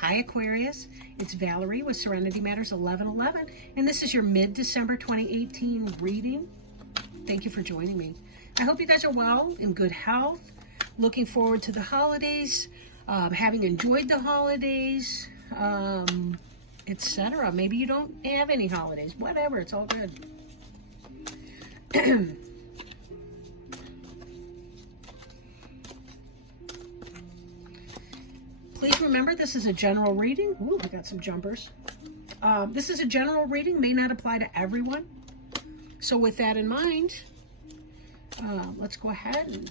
Hi Aquarius, it's Valerie with Serenity Matters 1111, and this is your mid-December 2018 reading. Thank you for joining me. I hope you guys are well, in good health, looking forward to the holidays, having enjoyed the holidays, etc. Maybe you don't have any holidays, whatever, it's all good. Please remember, this is a general reading. Ooh, I got some jumpers. This is a general reading, may not apply to everyone. So with that in mind, let's go ahead and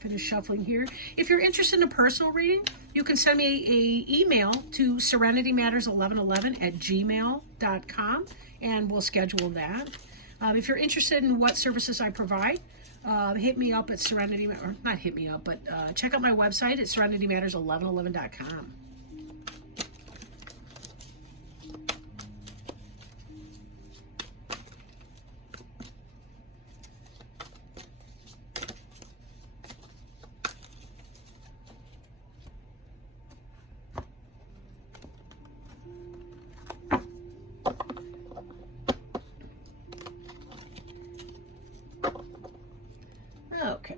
finish shuffling here. If you're interested in a personal reading, you can send me an email to serenitymatters1111@gmail.com, and we'll schedule that. If you're interested in what services I provide, hit me up at Serenity, or not hit me up, but check out my website at serenitymatters1111.com. Okay.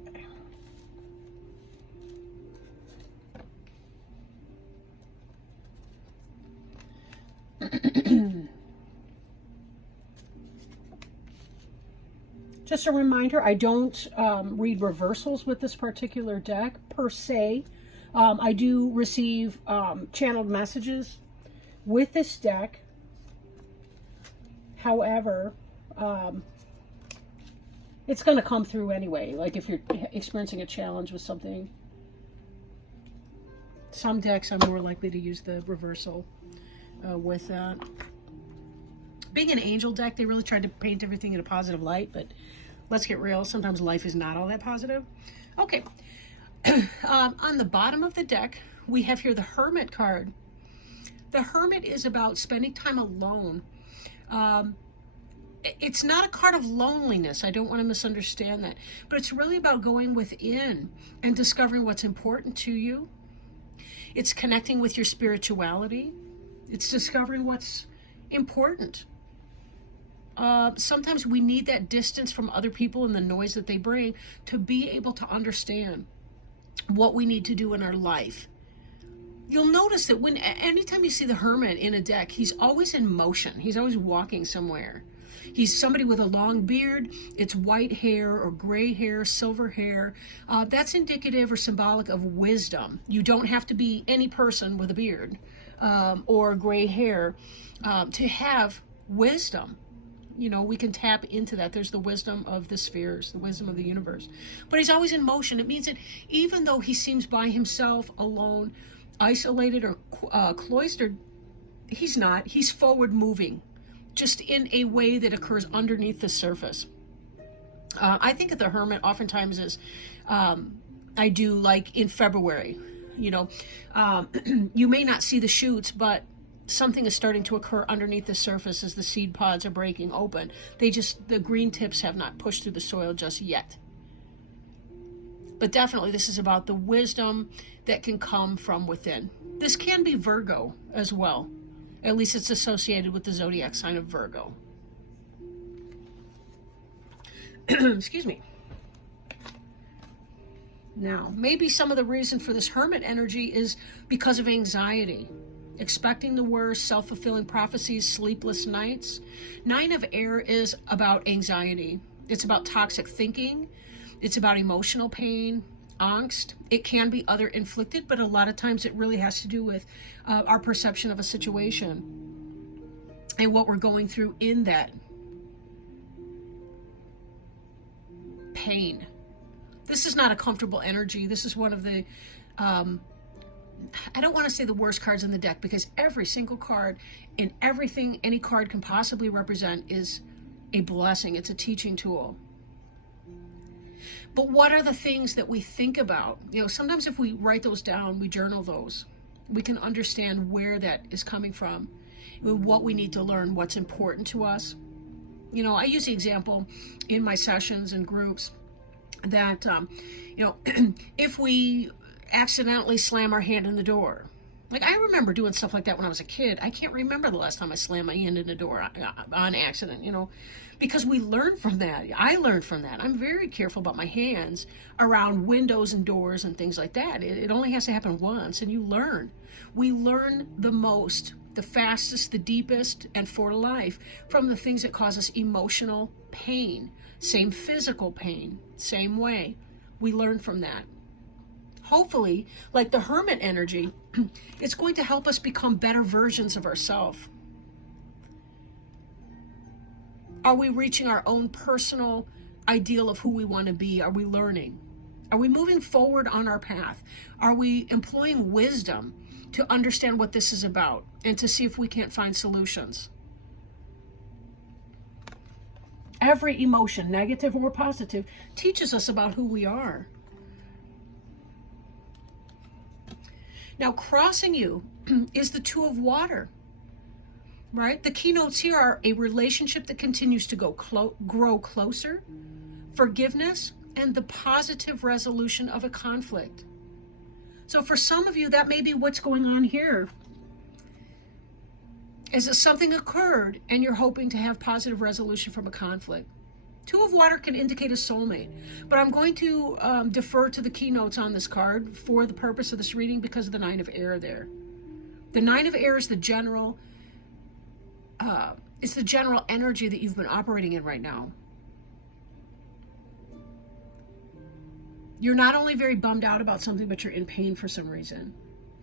Just a reminder, I don't read reversals with this particular deck per se. I do receive channeled messages with this deck. However, it's going to come through anyway. Like if you're experiencing a challenge with something. Some decks I'm more likely to use the reversal with that. Being an angel deck, they really tried to paint everything in a positive light, but let's get real. Sometimes life is not all that positive. Okay. On the bottom of the deck, we have here the Hermit card. The Hermit is about spending time alone. It's not a card of loneliness. I don't want to misunderstand that. But it's really about going within and discovering what's important to you. It's connecting with your spirituality. It's discovering what's important. Sometimes we need that distance from other people and the noise that they bring to be able to understand what we need to do in our life. You'll notice that anytime you see the Hermit in a deck, he's always in motion. He's always walking somewhere. He's somebody with a long beard. It's white hair or gray hair, silver hair. That's indicative or symbolic of wisdom. You don't have to be any person with a beard or gray hair to have wisdom. You know, we can tap into that. There's the wisdom of the spheres, the wisdom of the universe. But he's always in motion. It means that even though he seems by himself, alone, isolated, or cloistered, he's not. He's forward moving, just in a way that occurs underneath the surface. I think of the Hermit oftentimes as I do like in February. You know, you may not see the shoots, but something is starting to occur underneath the surface as the seed pods are breaking open. The green tips have not pushed through the soil just yet. But definitely this is about the wisdom that can come from within. This can be Virgo as well. At least it's associated with the zodiac sign of Virgo. Excuse me. Now, maybe some of the reason for this Hermit energy is because of anxiety. Expecting the worst, self-fulfilling prophecies, sleepless nights. 9 of Air is about anxiety. It's about toxic thinking. It's about emotional pain, angst. It can be other inflicted, but a lot of times it really has to do with our perception of a situation and what we're going through in that pain. This is not a comfortable energy. This is one of the I don't want to say the worst cards in the deck, because every single card and everything any card can possibly represent is a blessing. It's a teaching tool. But what are the things that we think about? You know, sometimes if we write those down, we journal those, we can understand where that is coming from, what we need to learn, what's important to us. You know, I use the example in my sessions and groups that, you know, if we accidentally slam our hand in the door, Like, I remember doing stuff like that when I was a kid. I can't remember the last time I slammed my hand in a door on accident, because we learn from that. I learned from that. I'm very careful about my hands around windows and doors and things like that. It only has to happen once, and you learn. We learn the most, the fastest, the deepest, and for life from the things that cause us emotional pain. Same physical pain, same way. We learn from that. Hopefully, like the hermit energy, it's going to help us become better versions of ourselves. Are we reaching our own personal ideal of who we want to be? Are we learning? Are we moving forward on our path? Are we employing wisdom to understand what this is about and to see if we can't find solutions? Every emotion, negative or positive, teaches us about who we are. Now, crossing you is the Two of Water, right? The keynotes here are a relationship that continues to grow closer, forgiveness, and the positive resolution of a conflict. So for some of you, that may be what's going on here. Is that something occurred and you're hoping to have positive resolution from a conflict? Two of Water can indicate a soulmate, but I'm going to defer to the keynotes on this card for the purpose of this reading because of the Nine of Air there. The Nine of Air is the general, it's the general energy that you've been operating in right now. You're not only very bummed out about something, but you're in pain for some reason.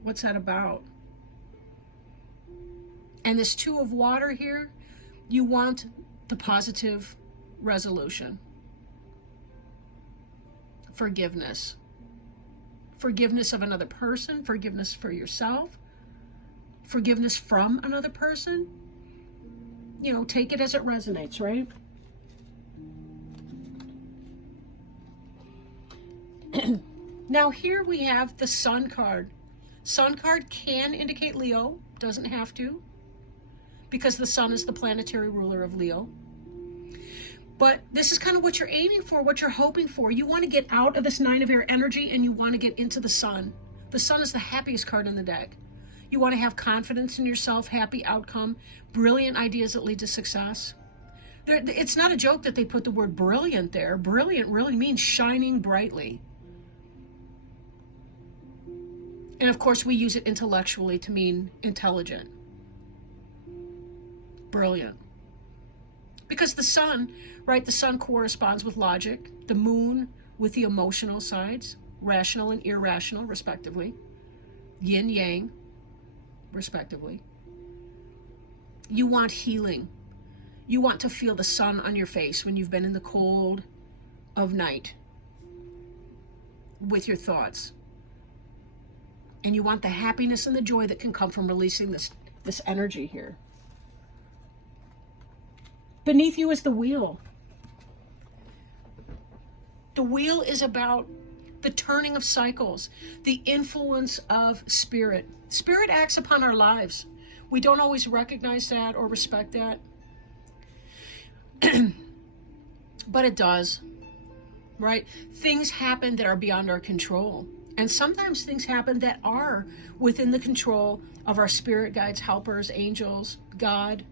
What's that about? And this Two of Water here, you want the positive resolution. Forgiveness. Forgiveness of another person, forgiveness for yourself, forgiveness from another person. Take it as it resonates, right? Now here we have the Sun card. Sun card can indicate Leo, doesn't have to, because the Sun is the planetary ruler of Leo. But this is kind of what you're aiming for, what you're hoping for. You want to get out of this Nine of Air energy and you want to get into the Sun. The Sun is the happiest card in the deck. You want to have confidence in yourself, happy outcome, brilliant ideas that lead to success. It's not a joke that they put the word brilliant there. Brilliant really means shining brightly. And of course, we use it intellectually to mean intelligent. Brilliant. Because the Sun, right, the Sun corresponds with logic, the Moon with the emotional sides, rational and irrational, respectively, yin yang, respectively. You want healing. You want to feel the sun on your face when you've been in the cold of night with your thoughts. And you want the happiness and the joy that can come from releasing this energy here. Beneath you is the Wheel. The Wheel is about the turning of cycles, the influence of spirit. Spirit acts upon our lives. We don't always recognize that or respect that. But it does, right? Things happen that are beyond our control. And sometimes things happen that are within the control of our spirit guides, helpers, angels, God,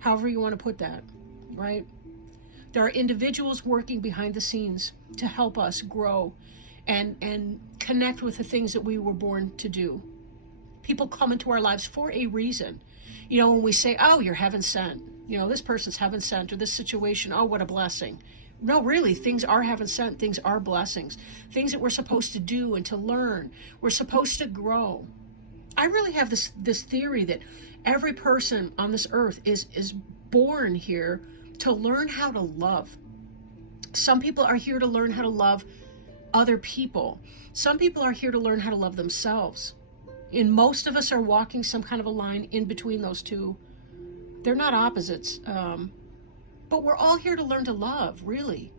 however you want to put that, right? There are individuals working behind the scenes to help us grow and connect with the things that we were born to do. People come into our lives for a reason. When we say, oh, you're heaven sent, this person's heaven sent, or this situation, oh, what a blessing. No, really, things are heaven sent. Things are blessings. Things that we're supposed to do and to learn. We're supposed to grow. I really have this theory that every person on this earth is born here to learn how to love. Some people are here to learn how to love other people. Some people are here to learn how to love themselves. And most of us are walking some kind of a line in between those two. They're not opposites. But we're all here to learn to love, really.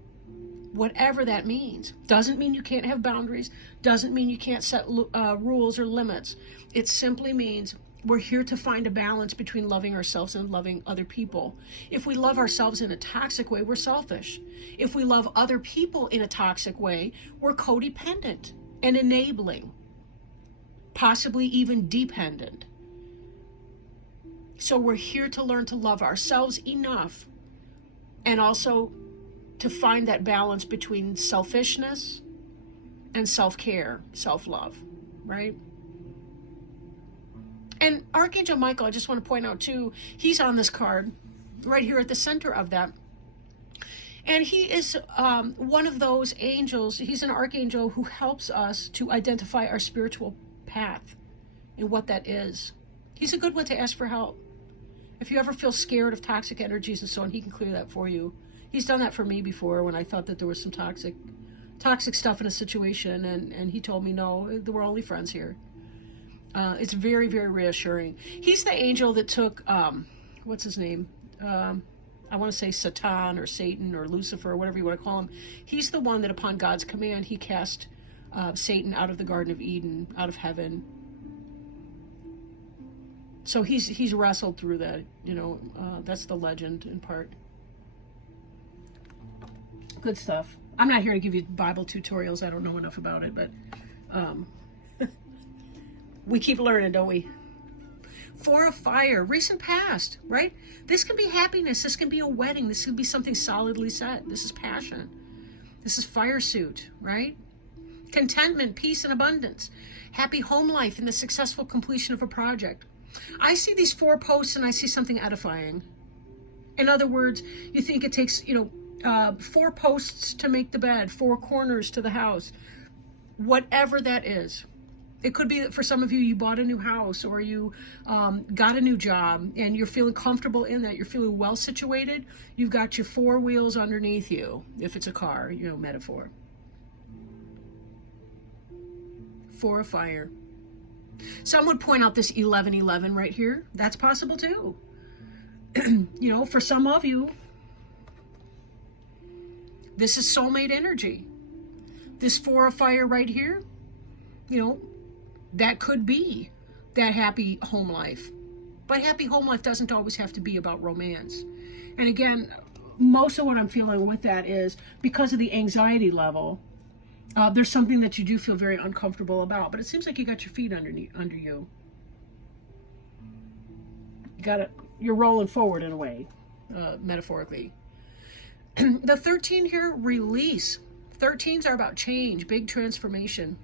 Whatever that means. Doesn't mean you can't have boundaries. Doesn't mean you can't set rules or limits. It simply means we're here to find a balance between loving ourselves and loving other people. If we love ourselves in a toxic way, we're selfish. If we love other people in a toxic way, we're codependent and enabling. possibly even dependent. So we're here to learn to love ourselves enough, and also to find that balance between selfishness and self-care, self-love, right? And Archangel Michael, I just want to point out too, he's on this card right here at the center of that. And he is one of those angels. He's an archangel who helps us to identify our spiritual path and what that is. He's a good one to ask for help. If you ever feel scared of toxic energies and so on, he can clear that for you. He's done that for me before when I thought that there was some toxic stuff in a situation, and he told me, no, we're only friends here. It's very, very reassuring. He's the angel that took, what's his name? I want to say Satan or Satan or Lucifer or whatever you want to call him. He's the one that upon God's command, he cast Satan out of the Garden of Eden, out of heaven. So he's wrestled through that, that's the legend in part. Good stuff. I'm not here to give you Bible tutorials. I don't know enough about it, but we keep learning, don't we? Four of Fire, recent past, right? This can be happiness. This can be a wedding. This can be something solidly set. This is passion. This is fire suit, right? Contentment, peace, and abundance. Happy home life and the successful completion of a project. I see these 4 posts and I see something edifying. In other words, you think it takes, 4 posts to make the bed, 4 corners to the house, whatever that is. It could be that for some of you, you bought a new house, or you got a new job and you're feeling comfortable in that. You're feeling well situated. You've got your 4 wheels underneath you, if it's a car, metaphor. 4 of Fire. Some would point out this 1111 right here. That's possible too. For some of you, this is soulmate energy. This 4 of Fire right here, that could be that happy home life. But happy home life doesn't always have to be about romance. And again, most of what I'm feeling with that is because of the anxiety level, there's something that you do feel very uncomfortable about. But it seems like you got your feet under you. You're rolling forward in a way, metaphorically. The 13 here, release. 13s are about change, big transformation.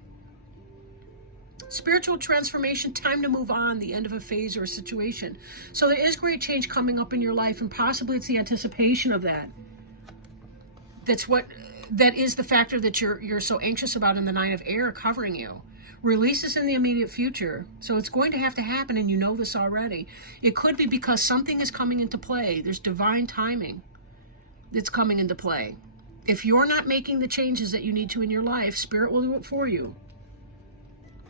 Spiritual transformation, time to move on, the end of a phase or a situation. So there is great change coming up in your life, and possibly it's the anticipation of that. That is the factor that you're so anxious about in the 9 of Air covering you. Release is in the immediate future. So it's going to have to happen, and you know this already. It could be because something is coming into play. There's divine timing that's coming into play. If you're not making the changes that you need to in your life, Spirit will do it for you.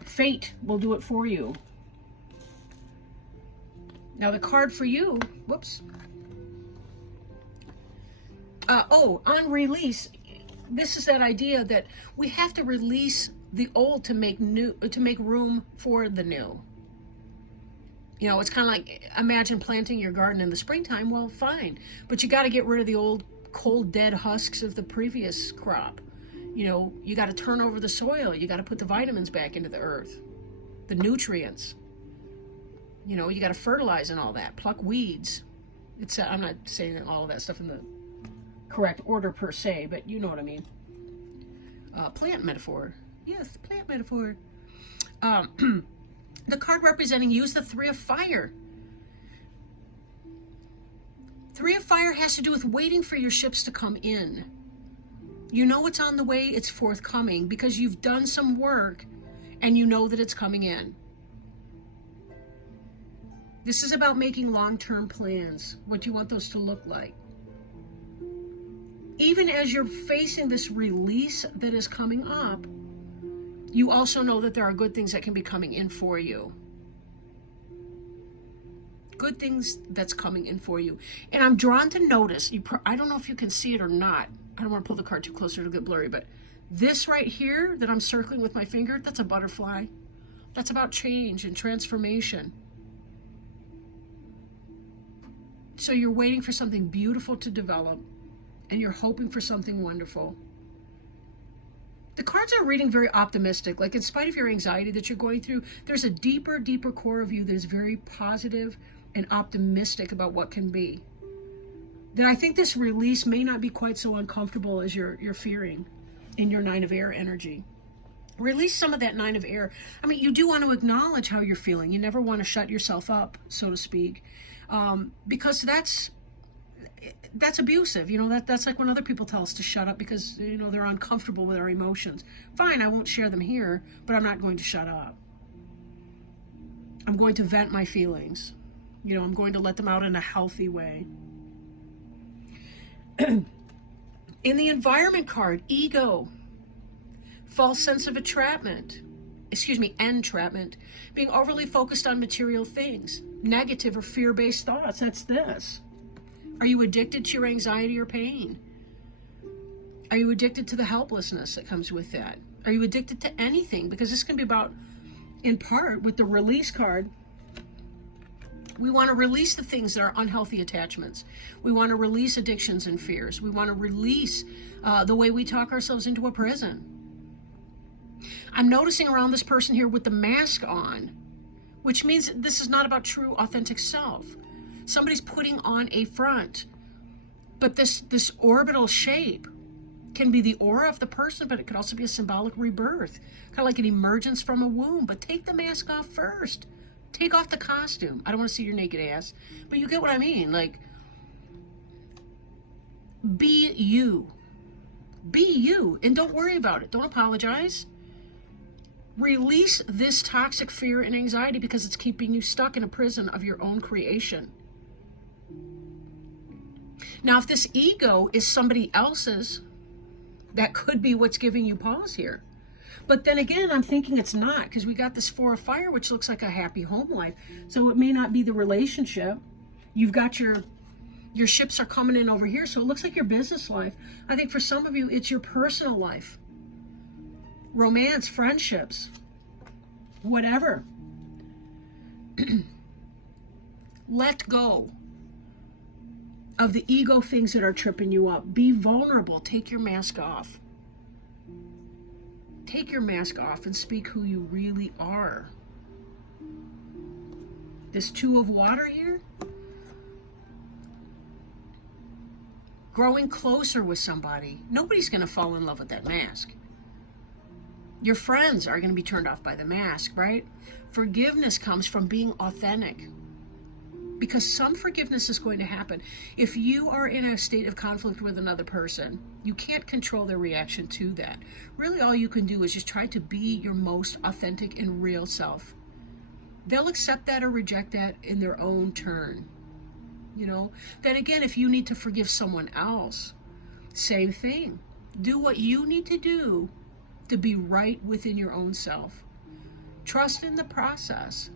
Fate will do it for you. Now the card for you, whoops. On release, this is that idea that we have to release the old to make room for the new. It's kind of like, imagine planting your garden in the springtime. Well, fine, but you got to get rid of the old cold dead husks of the previous crop. You got to turn over the soil. You got to put the vitamins back into the earth, the nutrients. You got to fertilize and all that, pluck weeds. I'm not saying all of that stuff in the correct order per se, but you know what I mean. Plant metaphor. Yes, plant metaphor. The card representing you is the 3 of Fire. 3 of Fire has to do with waiting for your ships to come in. You know it's on the way, it's forthcoming, because you've done some work and you know that it's coming in. This is about making long-term plans, what you want those to look like. Even as you're facing this release that is coming up, you also know that there are good things that can be coming in for you. Good things that's coming in for you. And I'm drawn to notice, I don't know if you can see it or not. I don't want to pull the card too closer to get blurry, but this right here that I'm circling with my finger, that's a butterfly. That's about change and transformation. So you're waiting for something beautiful to develop, and you're hoping for something wonderful. The cards are reading very optimistic. Like in spite of your anxiety that you're going through, there's a deeper, deeper core of you that is very positive and optimistic about what can be. That I think this release may not be quite so uncomfortable as you're fearing in your 9 of air energy. Release some of that 9 of air. I mean, you do want to acknowledge how you're feeling. You never want to shut yourself up, so to speak, because that's abusive. That's like when other people tell us to shut up because they're uncomfortable with our emotions. Fine, I won't share them here, but I'm not going to shut up. I'm going to vent my feelings. I'm going to let them out in a healthy way. In the environment card, ego, false sense of entrapment, being overly focused on material things, negative or fear-based thoughts. That's this. Are you addicted to your anxiety or pain? Are you addicted to the helplessness that comes with that? Are you addicted to anything? Because this can be about, in part, with the release card, we want to release the things that are unhealthy attachments. We want to release addictions and fears. We want to release the way we talk ourselves into a prison. I'm noticing around this person here with the mask on, which means this is not about true, authentic self. Somebody's putting on a front. But this orbital shape can be the aura of the person, but it could also be a symbolic rebirth, kind of like an emergence from a womb. But take the mask off first. Take off the costume. I don't want to see your naked ass, but you get what I mean. Like, be you. Be you, and don't worry about it. Don't apologize. Release this toxic fear and anxiety because it's keeping you stuck in a prison of your own creation. Now, if this ego is somebody else's, that could be what's giving you pause here. But then again, I'm thinking it's not, because we got this 4 of fire, which looks like a happy home life. So it may not be the relationship. You've got your ships are coming in over here, so it looks like your business life. I think for some of you, it's your personal life. Romance, friendships, whatever. Let go of the ego things that are tripping you up. Be vulnerable. Take your mask off. Take your mask off and speak who you really are. This 2 of water here. Growing closer with somebody. Nobody's going to fall in love with that mask. Your friends are going to be turned off by the mask, right? Forgiveness comes from being authentic. Because some forgiveness is going to happen. If you are in a state of conflict with another person, you can't control their reaction to that. Really, all you can do is just try to be your most authentic and real self. They'll accept that or reject that in their own turn. Then again, if you need to forgive someone else, same thing. Do what you need to do to be right within your own self. Trust in the process.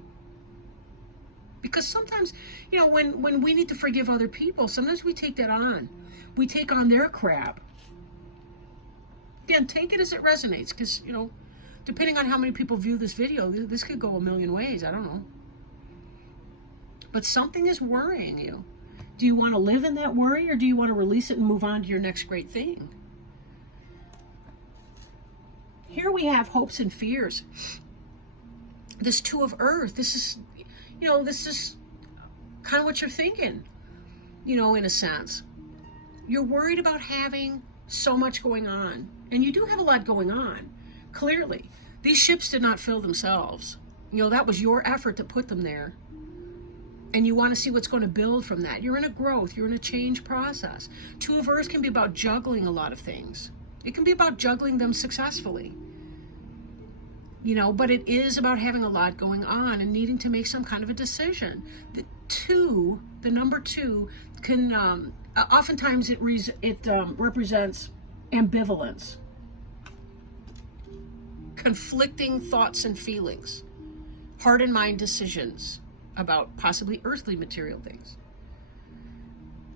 Because sometimes, when we need to forgive other people, sometimes we take that on. We take on their crap. Again, take it as it resonates. Because, depending on how many people view this video, this could go a million ways. I don't know. But something is worrying you. Do you want to live in that worry, or do you want to release it and move on to your next great thing? Here we have hopes and fears. This 2 of earth, this is kind of what you're thinking, in a sense. You're worried about having so much going on. And you do have a lot going on, clearly. These ships did not fill themselves. That was your effort to put them there. And you want to see what's going to build from that. You're in a growth. You're in a change process. 2 of earth can be about juggling a lot of things. It can be about juggling them successfully. But it is about having a lot going on and needing to make some kind of a decision. The number 2 can, oftentimes it represents ambivalence, conflicting thoughts and feelings, heart and mind decisions about possibly earthly material things.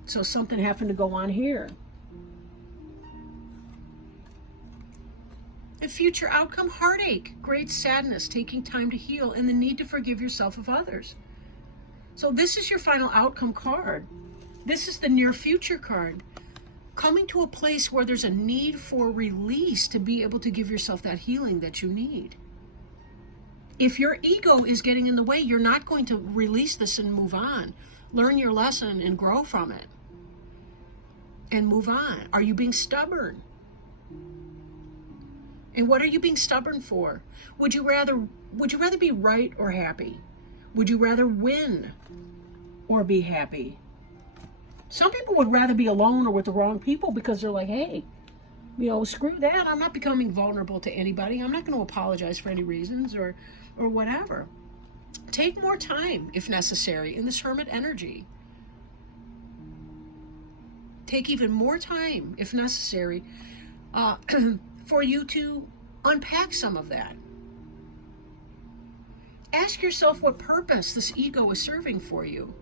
So something happened to go on here. A future outcome, heartache, great sadness, taking time to heal, and the need to forgive yourself of others. So this is your final outcome card. This is the near future card. coming to a place where there's a need for release to be able to give yourself that healing that you need. If your ego is getting in the way, you're not going to release this and move on. Learn your lesson and grow from it. And move on. Are you being stubborn? And what are you being stubborn for? Would you rather be right or happy? Would you rather win or be happy? Some people would rather be alone or with the wrong people because they're like, hey, screw that. I'm not becoming vulnerable to anybody. I'm not going to apologize for any reasons or whatever. Take more time, if necessary, in this hermit energy. Take even more time, if necessary, for you to unpack some of that. Ask yourself what purpose this ego is serving for you.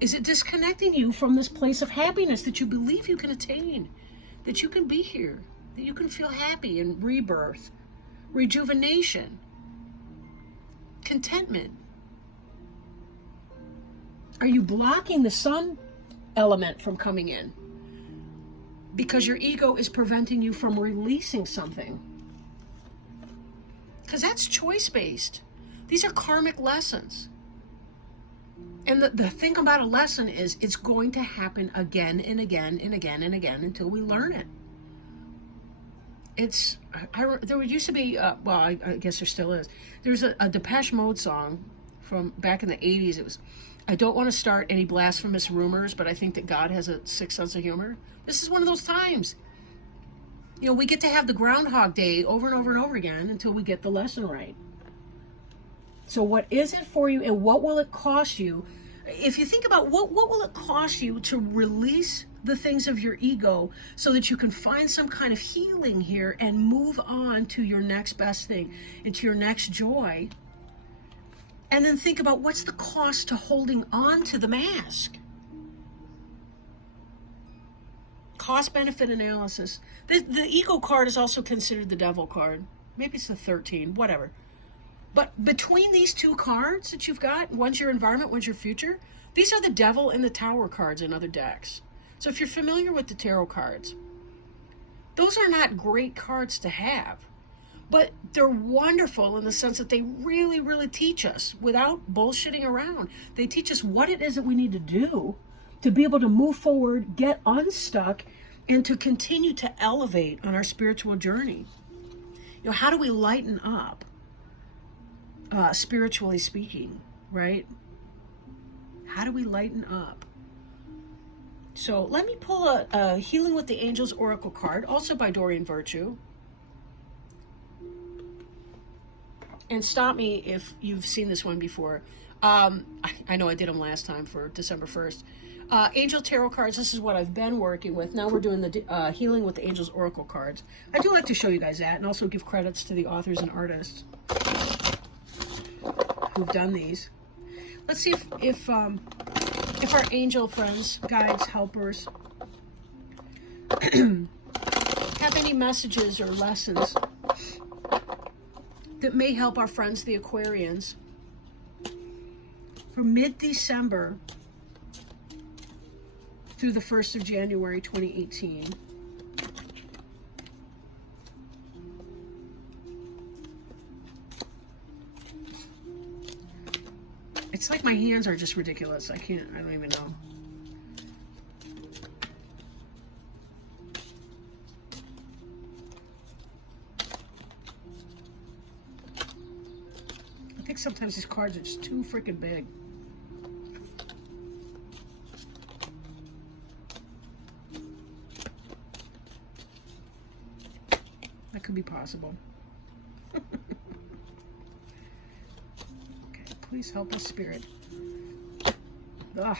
Is it disconnecting you from this place of happiness that you believe you can attain? That you can be here? That you can feel happy and rebirth, rejuvenation, contentment? Are you blocking the sun element from coming in because your ego is preventing you from releasing something? Because that's choice-based. These are karmic lessons. And the thing about a lesson is it's going to happen again and again and again and again until we learn it. There used to be, I guess there still is. There's a Depeche Mode song from back in the 80s. It was, I don't want to start any blasphemous rumors, but I think that God has a sick sense of humor. This is one of those times. We get to have the Groundhog Day over and over and over again until we get the lesson right. So what is it for you, and what will it cost you? If you think about what will it cost you to release the things of your ego so that you can find some kind of healing here and move on to your next best thing, into your next joy. And then think about what's the cost to holding on to the mask. Cost-benefit analysis. The ego card is also considered the devil card. Maybe it's the 13, whatever. But between these two cards that you've got, one's your environment, one's your future, these are the devil and the tower cards in other decks. So if you're familiar with the tarot cards, those are not great cards to have, but they're wonderful in the sense that they really, really teach us without bullshitting around. They teach us what it is that we need to do to be able to move forward, get unstuck, and to continue to elevate on our spiritual journey. How do we lighten up? Spiritually speaking, right? How do we lighten up? So let me pull a Healing with the Angels Oracle card, also by Doreen Virtue. And stop me if you've seen this one before. I know I did them last time for December 1st. Angel Tarot cards, this is what I've been working with. Now we're doing the Healing with the Angels Oracle cards. I do like to show you guys that and also give credits to the authors and artists who've done these. Let's see if our angel friends, guides, helpers have any messages or lessons that may help our friends, the Aquarians, from mid-December through the 1st of January 2018. It's like my hands are just ridiculous. I don't even know. I think sometimes these cards are just too freaking big. That could be possible. Please help us, Spirit. Ugh.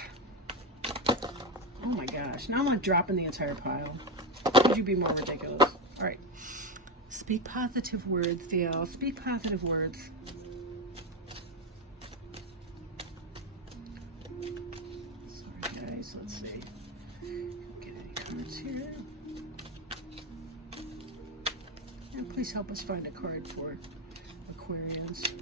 Oh my gosh. Now I'm like dropping the entire pile. Could you be more ridiculous? All right. Speak positive words, Theo. Speak positive words. Sorry, guys. Let's see. Get any cards here. And please help us find a card for Aquarians.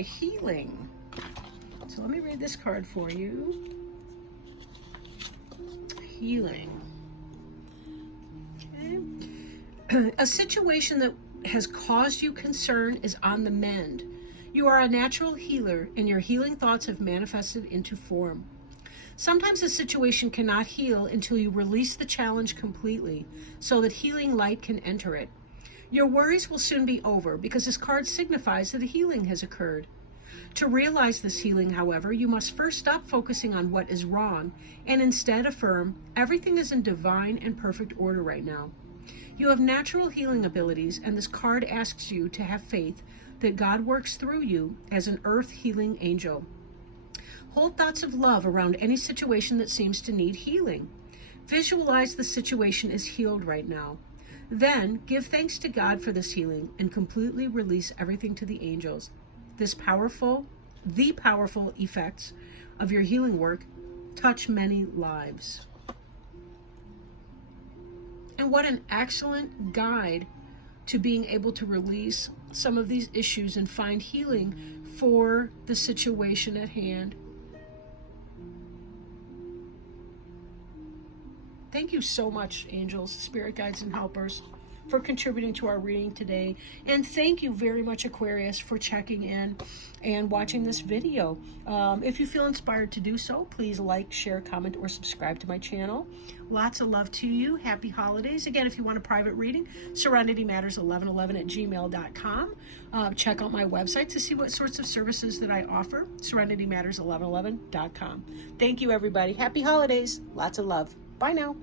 right, healing. So let me read this card for you. Healing. Okay. A situation that has caused you concern is on the mend. You are a natural healer, and your healing thoughts have manifested into form. Sometimes a situation cannot heal until you release the challenge completely, so that healing light can enter it. Your worries will soon be over, because this card signifies that a healing has occurred. To realize this healing, however, you must first stop focusing on what is wrong, and instead affirm, everything is in divine and perfect order right now. You have natural healing abilities, and this card asks you to have faith that God works through you as an earth healing angel. Hold thoughts of love around any situation that seems to need healing. Visualize the situation is healed right now. Then give thanks to God for this healing and completely release everything to the angels. The powerful effects of your healing work touch many lives. And what an excellent guide to being able to release some of these issues and find healing for the situation at hand. Thank you so much, angels, spirit guides, and helpers, for contributing to our reading today. And thank you very much, Aquarius, for checking in and watching this video. If you feel inspired to do so, please like, share, comment, or subscribe to my channel. Lots of love to you. Happy holidays. Again, if you want a private reading, serenitymatters1111@gmail.com. Check out my website to see what sorts of services that I offer, serenitymatters1111.com. Thank you, everybody. Happy holidays. Lots of love. Bye now.